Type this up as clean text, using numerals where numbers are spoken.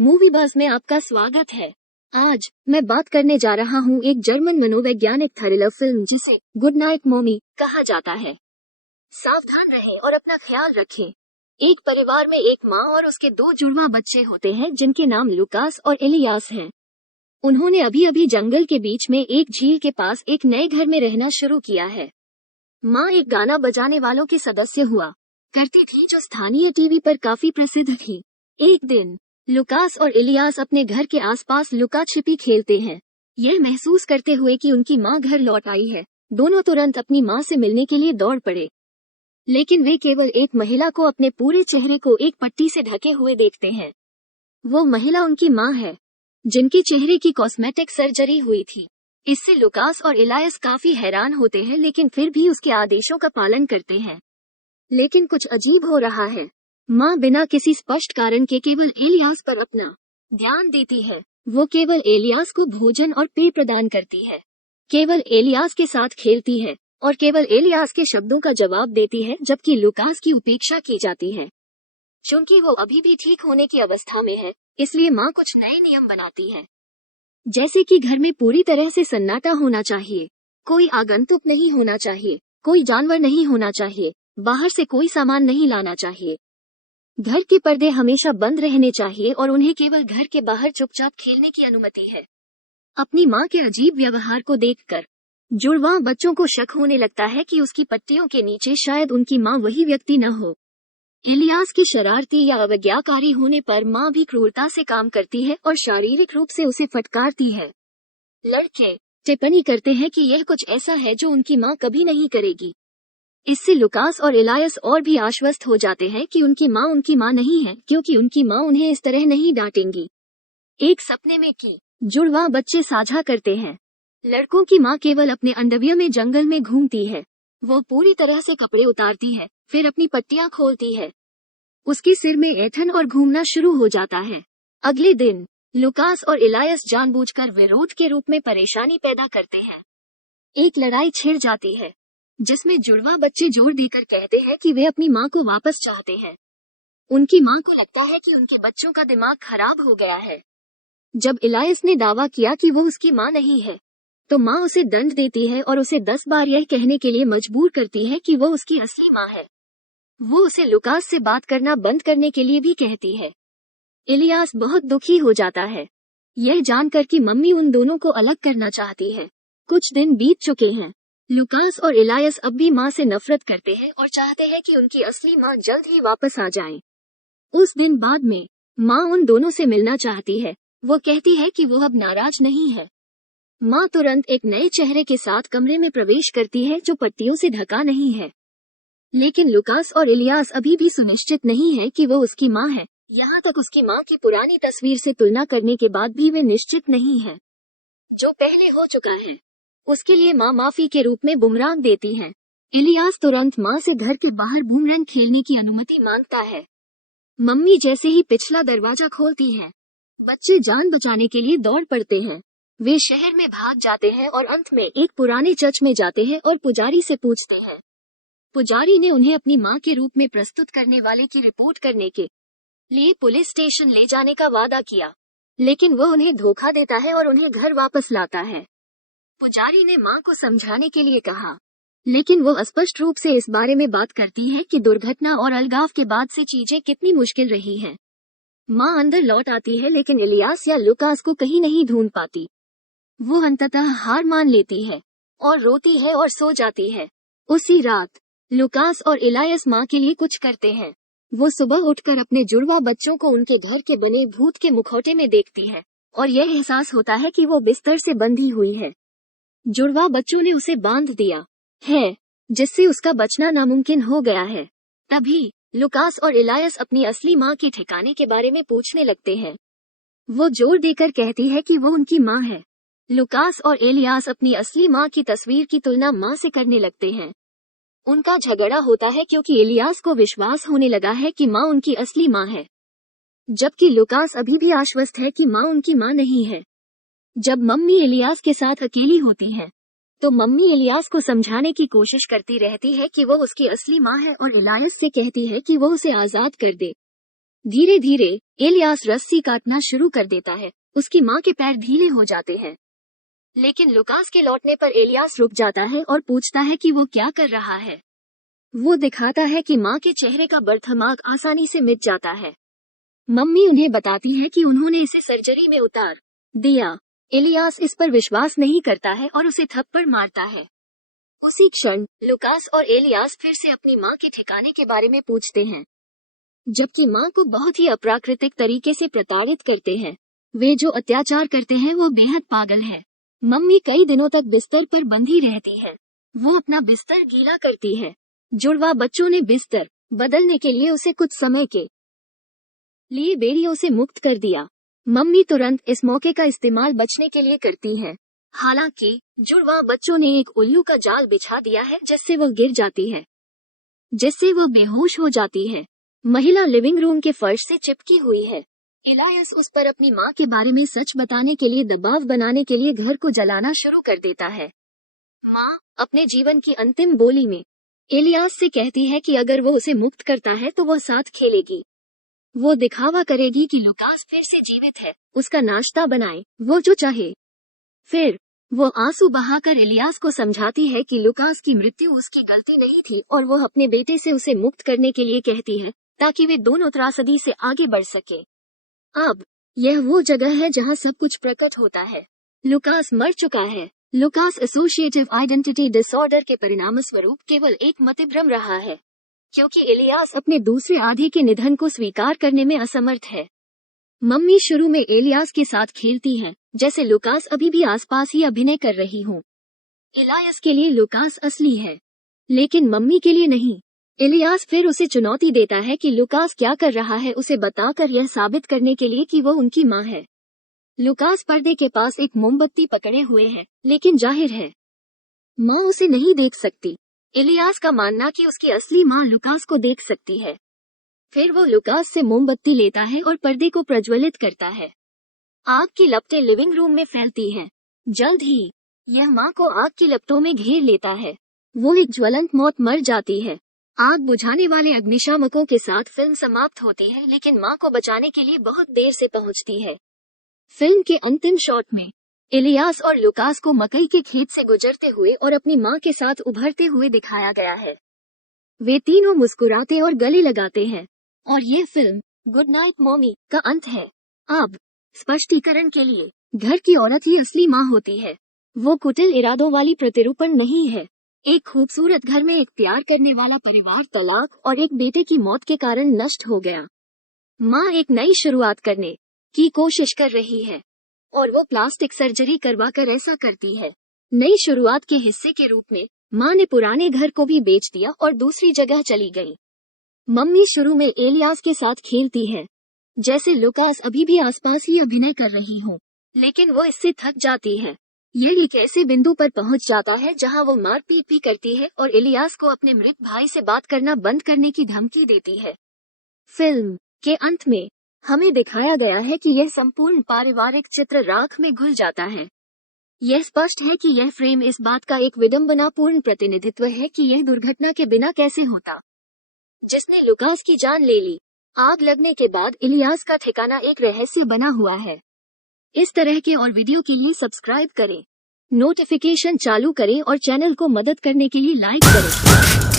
Movie buzz में आपका स्वागत है। आज मैं बात करने जा रहा हूँ एक जर्मन मनोवैज्ञानिक थ्रिलर फिल्म जिसे गुड नाइट मॉमी कहा जाता है। सावधान रहें और अपना ख्याल रखें। एक परिवार में एक माँ और उसके दो जुड़वा बच्चे होते हैं जिनके नाम लुकास और एलियास हैं। उन्होंने अभी अभी जंगल के बीच में एक झील के पास एक नए घर में रहना शुरू किया है। माँ एक गाना बजाने वालों की सदस्य हुआ करती थी जो स्थानीय टीवी पर काफी प्रसिद्ध थी। एक दिन लुकास और इलियास अपने घर के आसपास लुका छिपी खेलते हैं। यह महसूस करते हुए कि उनकी माँ घर लौट आई है, दोनों तुरंत अपनी माँ से मिलने के लिए दौड़ पड़े। लेकिन वे केवल एक महिला को अपने पूरे चेहरे को एक पट्टी से ढके हुए देखते हैं। वो महिला उनकी माँ है, जिनके चेहरे की कॉस्मेटिक सर्जरी हुई थी। इससे लुकास और इलियास काफी हैरान होते हैं, लेकिन फिर भी उसके आदेशों का पालन करते हैं। लेकिन कुछ अजीब हो रहा है। माँ बिना किसी स्पष्ट कारण के केवल एलियास पर अपना ध्यान देती है। वो केवल एलियास को भोजन और पेय प्रदान करती है, केवल एलियास के साथ खेलती है और केवल एलियास के शब्दों का जवाब देती है, जबकि लुकास की उपेक्षा की जाती है। चूंकि वो अभी भी ठीक होने की अवस्था में है, इसलिए माँ कुछ नए नियम बनाती है, जैसे कि घर में पूरी तरह से सन्नाटा होना चाहिए, कोई आगंतुक नहीं होना चाहिए, कोई जानवर नहीं होना चाहिए, बाहर से कोई सामान नहीं लाना चाहिए, घर के पर्दे हमेशा बंद रहने चाहिए और उन्हें केवल घर के बाहर चुपचाप खेलने की अनुमति है। अपनी माँ के अजीब व्यवहार को देखकर जुड़वा बच्चों को शक होने लगता है कि उसकी पट्टियों के नीचे शायद उनकी माँ वही व्यक्ति न हो। इलियास के शरारती या अवज्ञाकारी होने पर माँ भी क्रूरता से काम करती है और शारीरिक रूप से उसे फटकारती है। लड़के टिप्पणी करते हैं कि यह कुछ ऐसा है जो उनकी माँ कभी नहीं करेगी। इससे लुकास और इलियास और भी आश्वस्त हो जाते हैं कि उनकी माँ नहीं है, क्योंकि उनकी माँ उन्हें इस तरह नहीं डांटेंगी। एक सपने में की जुड़वा बच्चे साझा करते हैं। लड़कों की माँ केवल अपने अंडरवियर में जंगल में घूमती है। वो पूरी तरह से कपड़े उतारती है, फिर अपनी पट्टियां खोलती है। उसके सिर में ऐंठन और घूमना शुरू हो जाता है। अगले दिन लुकास और इलियास जानबूझकर विरोध के रूप में परेशानी पैदा करते हैं। एक लड़ाई छिड़ जाती है, जिसमें जुड़वा बच्चे जोर देकर कहते हैं कि वे अपनी माँ को वापस चाहते हैं। उनकी माँ को लगता है कि उनके बच्चों का दिमाग खराब हो गया है। जब इलियास ने दावा किया कि वो उसकी माँ नहीं है, तो माँ उसे दंड देती है और उसे 10 बार यह कहने के लिए मजबूर करती है कि वो उसकी असली माँ है। वो उसे लुकास से बात करना बंद करने के लिए भी कहती है। इलियास बहुत दुखी हो जाता है, यह जानकर कि मम्मी उन दोनों को अलग करना चाहती है। कुछ दिन बीत चुके हैं। लुकास और इलियास अब भी माँ से नफरत करते हैं और चाहते हैं कि उनकी असली माँ जल्द ही वापस आ जाए। उस दिन बाद में माँ उन दोनों से मिलना चाहती है। वो कहती है कि वो अब नाराज नहीं है। माँ तुरंत एक नए चेहरे के साथ कमरे में प्रवेश करती है जो पट्टियों से ढका नहीं है। लेकिन लुकास और इलियास अभी भी सुनिश्चित नहीं है कि वो उसकी माँ है। यहाँ तक उसकी माँ की पुरानी तस्वीर से तुलना करने के बाद भी वे निश्चित नहीं है। जो पहले हो चुका है उसके लिए माँ माफी के रूप में बुमरांग देती है। इलियास तुरंत माँ से घर के बाहर बूमरैंग खेलने की अनुमति मांगता है। मम्मी जैसे ही पिछला दरवाजा खोलती है, बच्चे जान बचाने के लिए दौड़ पड़ते हैं। वे शहर में भाग जाते हैं और अंत में एक पुराने चर्च में जाते हैं और पुजारी से पूछते हैं। पुजारी ने उन्हें अपनी माँ के रूप में प्रस्तुत करने वाले की रिपोर्ट करने के लिए पुलिस स्टेशन ले जाने का वादा किया, लेकिन वह उन्हें धोखा देता है और उन्हें घर वापस लाता है। पुजारी ने माँ को समझाने के लिए कहा, लेकिन वो स्पष्ट रूप से इस बारे में बात करती है कि दुर्घटना और अलगाव के बाद से चीजें कितनी मुश्किल रही हैं। माँ अंदर लौट आती है, लेकिन इलियास या लुकास को कहीं नहीं ढूंढ पाती। वो अंततः हार मान लेती है और रोती है और सो जाती है। उसी रात लुकास और इलियास माँ के लिए कुछ करते हैं। वो सुबह उठकर अपने जुड़वा बच्चों को उनके घर के बने भूत के मुखौटे में देखती है और यह एहसास होता है कि वो बिस्तर से बंधी हुई है। जुड़वा बच्चों ने उसे बांध दिया है, जिससे उसका बचना नामुमकिन हो गया है। तभी लुकास और इलियास अपनी असली माँ के ठिकाने के बारे में पूछने लगते हैं। वो जोर देकर कहती है कि वो उनकी माँ है। लुकास और इलियास अपनी असली माँ की तस्वीर की तुलना माँ से करने लगते हैं। उनका झगड़ा होता है क्योंकि इलियास को विश्वास होने लगा है कि माँ उनकी असली माँ है, जबकि लुकास अभी भी आश्वस्त है कि माँ उनकी माँ नहीं है। जब मम्मी इलियास के साथ अकेली होती है, तो मम्मी इलियास को समझाने की कोशिश करती रहती है कि वो उसकी असली माँ है और इलियास से कहती है कि वो उसे आजाद कर दे। धीरे धीरे एलियास रस्सी काटना शुरू कर देता है। उसकी माँ के पैर ढीले हो जाते हैं। लेकिन लुकास के लौटने पर एलियास रुक जाता है और पूछता है कि वो क्या कर रहा है। वो दिखाता है कि माँ के चेहरे का बर्थमार्क आसानी से मिट जाता है। मम्मी उन्हें बताती है कि उन्होंने इसे सर्जरी में उतार दिया। एलियास इस पर विश्वास नहीं करता है और उसे थप्पड़ मारता है। उसी क्षण लुकास और एलियास फिर से अपनी माँ के ठिकाने के बारे में पूछते हैं, जबकि माँ को बहुत ही अप्राकृतिक तरीके से प्रताड़ित करते हैं। वे जो अत्याचार करते हैं वो बेहद पागल है। मम्मी कई दिनों तक बिस्तर पर बंधी रहती है। वो अपना बिस्तर गीला करती है। जुड़वा बच्चों ने बिस्तर बदलने के लिए उसे कुछ समय के लिए बेड़ियों से मुक्त कर दिया। मम्मी तुरंत इस मौके का इस्तेमाल बचने के लिए करती है। हालांकि जुड़वा बच्चों ने एक उल्लू का जाल बिछा दिया है जिससे वो गिर जाती है, जिससे वो बेहोश हो जाती है। महिला लिविंग रूम के फर्श से चिपकी हुई है। एलियास उस पर अपनी माँ के बारे में सच बताने के लिए दबाव बनाने के लिए घर को जलाना शुरू कर देता है। माँ अपने जीवन की अंतिम बोली में एलियास से कहती है कि अगर वो उसे मुक्त करता है तो वो साथ खेलेगी। वो दिखावा करेगी कि लुकास फिर से जीवित है, उसका नाश्ता बनाए, वो जो चाहे। फिर वो आंसू बहाकर एलियास को समझाती है कि लुकास की मृत्यु उसकी गलती नहीं थी और वो अपने बेटे से उसे मुक्त करने के लिए कहती है ताकि वे दोनों त्रासदी से आगे बढ़ सके। अब यह वो जगह है जहां सब कुछ प्रकट होता है। लुकास मर चुका है। लुकास एसोसिएटिव आइडेंटिटी डिसऑर्डर के परिणामस्वरूप केवल एक मतिभ्रम रहा है, क्योंकि एलियास अपने दूसरे आधे के निधन को स्वीकार करने में असमर्थ है। मम्मी शुरू में एलियास के साथ खेलती है जैसे लुकास अभी भी आसपास ही अभिनय कर रही हो। एलियास के लिए लुकास असली है, लेकिन मम्मी के लिए नहीं। एलियास फिर उसे चुनौती देता है कि लुकास क्या कर रहा है, उसे बताकर यह साबित करने के लिए कि वो उनकी माँ है। लुकास पर्दे के पास एक मोमबत्ती पकड़े हुए है, लेकिन जाहिर है माँ उसे नहीं देख सकती। एलियास का मानना कि उसकी असली माँ लुकास को देख सकती है। फिर वो लुकास से मोमबत्ती लेता है और पर्दे को प्रज्वलित करता है। आग की लपटें लिविंग रूम में फैलती हैं। जल्द ही यह माँ को आग की लपटों में घेर लेता है। वो एक ज्वलंत मौत मर जाती है। आग बुझाने वाले अग्निशामकों के साथ फिल्म समाप्त होती है, लेकिन माँ को बचाने के लिए बहुत देर से पहुँचती है। फिल्म के अंतिम शॉट में एलियास और लुकास को मकई के खेत से गुजरते हुए और अपनी माँ के साथ उभरते हुए दिखाया गया है। वे तीनों मुस्कुराते और गले लगाते हैं और यह फिल्म गुड नाइट मॉमी का अंत है। अब स्पष्टीकरण के लिए, घर की औरत ही असली माँ होती है। वो कुटिल इरादों वाली प्रतिरूपण नहीं है। एक खूबसूरत घर में एक प्यार करने वाला परिवार तलाक और एक बेटे की मौत के कारण नष्ट हो गया। माँ एक नई शुरुआत करने की कोशिश कर रही है और वो प्लास्टिक सर्जरी करवाकर ऐसा करती है। नई शुरुआत के हिस्से के रूप में माँ ने पुराने घर को भी बेच दिया और दूसरी जगह चली गई। मम्मी शुरू में एलियास के साथ खेलती है जैसे लुकास अभी भी आसपास ही अभिनय कर रही हो, लेकिन वो इससे थक जाती है। ये एक ऐसे बिंदु पर पहुंच जाता है जहां वो मारपीट भी करती है और एलियास को अपने मृत भाई से बात करना बंद करने की धमकी देती है। फिल्म के अंत में हमें दिखाया गया है कि यह संपूर्ण पारिवारिक चित्र राख में घुल जाता है। यह स्पष्ट है कि यह फ्रेम इस बात का एक विडंबनापूर्ण प्रतिनिधित्व है कि यह दुर्घटना के बिना कैसे होता, जिसने लुकास की जान ले ली। आग लगने के बाद इलियास का ठिकाना एक रहस्य बना हुआ है। इस तरह के और वीडियो के लिए सब्सक्राइब करें, नोटिफिकेशन चालू करें और चैनल को मदद करने के लिए लाइक करें।